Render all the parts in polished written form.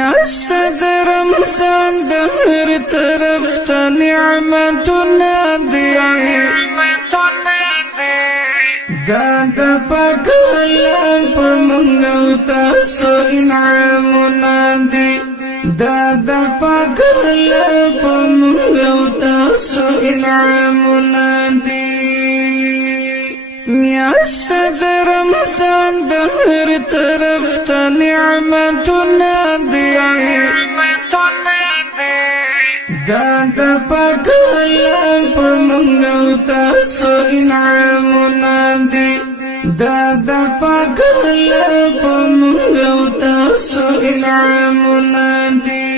میاشت د رمضان د هر طرف ته نعمتونه دي دا د پاک الله په موږ او تاسو انعامونه دي دا د پاک الله په موږ او تاسو انعامونه دي میاشت د رمضان د هر طرف ته نعمتونه دي دا د پاک الله په موږ او تاسو انعامونه دي دا د پاک الله په موږ او تاسو انعامونه دي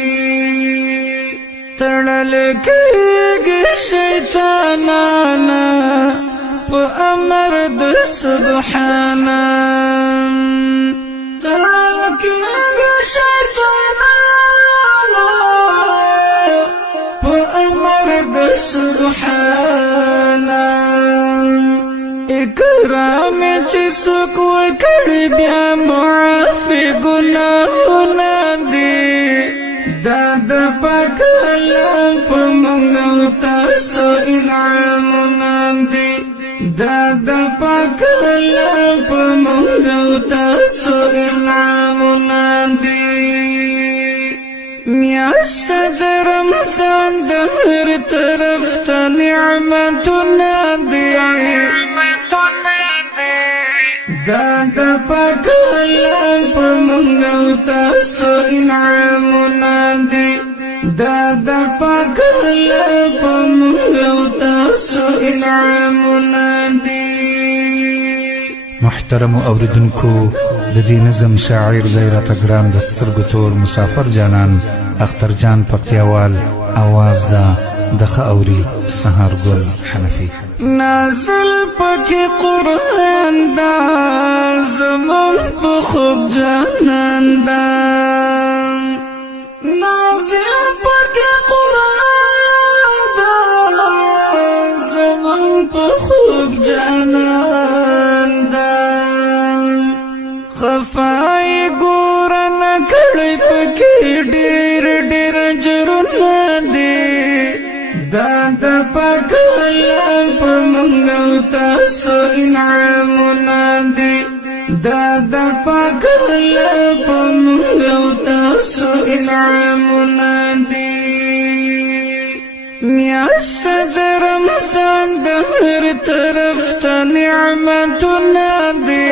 تړل کېږي شیطانانه په امر د سبحانه تړل کېږي شیطانانه په امر د سبحانه اکرام چې څوک وکړي بیا معافي ګناهونه دي دا د پاک الله په موږ او تاسو انعامونه دي دا د پاک الله په موږ او تاسو انعامونه دي میاشت د رمضان د هر طرف ته نعمتونه دي دا د پاک الله په موږ او تاسو انعامونه دي دا د پاک الله په موږ او تاسو انعامونه دي محترم اوریدونکو د دې نظم شاعر دی راته ګران د سترګو تور مسافر جانان اختر جان پکتیاوال آواز دا د ښه اوري سهار ګل حنفي نازل پکې قرآن دا زمون په خوب جانان دا نازل پکې قرآن دا زمون په خوب جانان دا خفای ګور نه کړي پکې ډېر ډېر جرونه دي دا د پاک الله په موږ او تاسو انعامونه دي دا د پاک الله په موږ او تاسو انعامونه دي میاشت د رمضان د هر طرف ته نعمتونه دي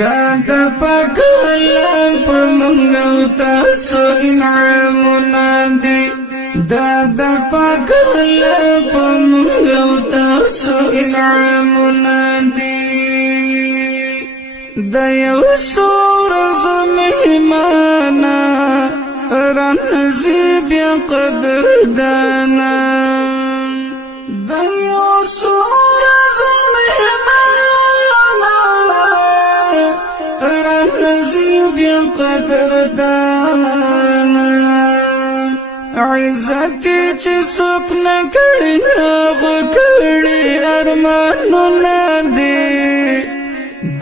دا د پاک الله په موږ او تاسو انعامونه دي دا د پاک الله په موږ او تاسو انعامونه دي د یو څو ورځو مهمانه رانځي بیا قدردانه د یو څو ورځو مهمانه رانځي بیا قدردانه عزت چې څوک نه کړي هغه کړي ارمانونه دي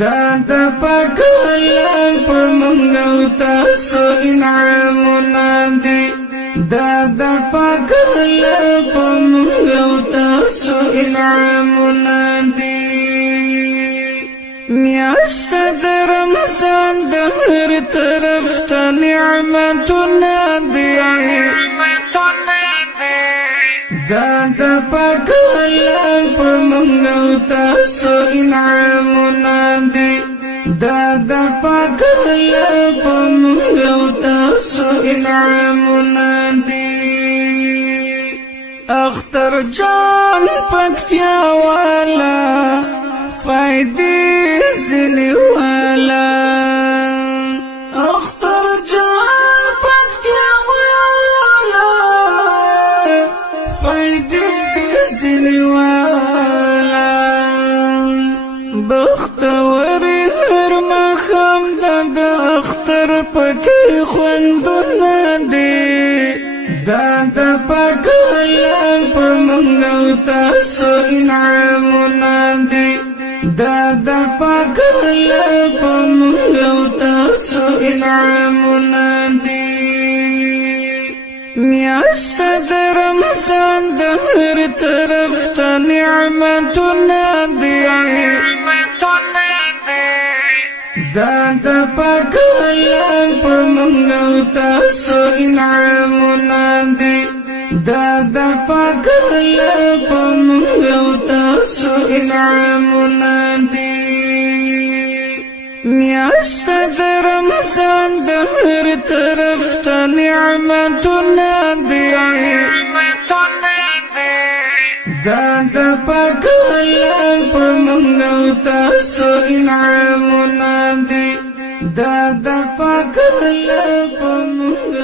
دا د پاک الله په موږ او تاسو انعامونه دي دا د پاک الله په موږ او تاسو انعامونه دي میاشت د رمضان د هر طرف ته نعمتونه دي دا د پاک الله په موږ او تاسو انعامونه دي دا د پاک الله په موږ او تاسو انعامونه دي اختر جان پکتیاوالا فائدې ځینې والا اختر جان پکتیاوالا فائدې ځینې والا بختور هر ماښام د اختر پکې خوندونه دي دا د پاک الله په موږ او تاسو انعامونه دي دا د پاک الله په موږ او تاسو انعامونه دي میاشت د رمضان د هر طرف ته نعمتونه دي دا د پاک الله په موږ او تاسو انعامونه دي دا د پاک الله په موږ او تاسو انعامونه دي میاشت د رمضان د هر طرف ته نعمتونه دي دا د پاک الله په موږ او تاسو انعامونه دي دا د پاک الله په موږ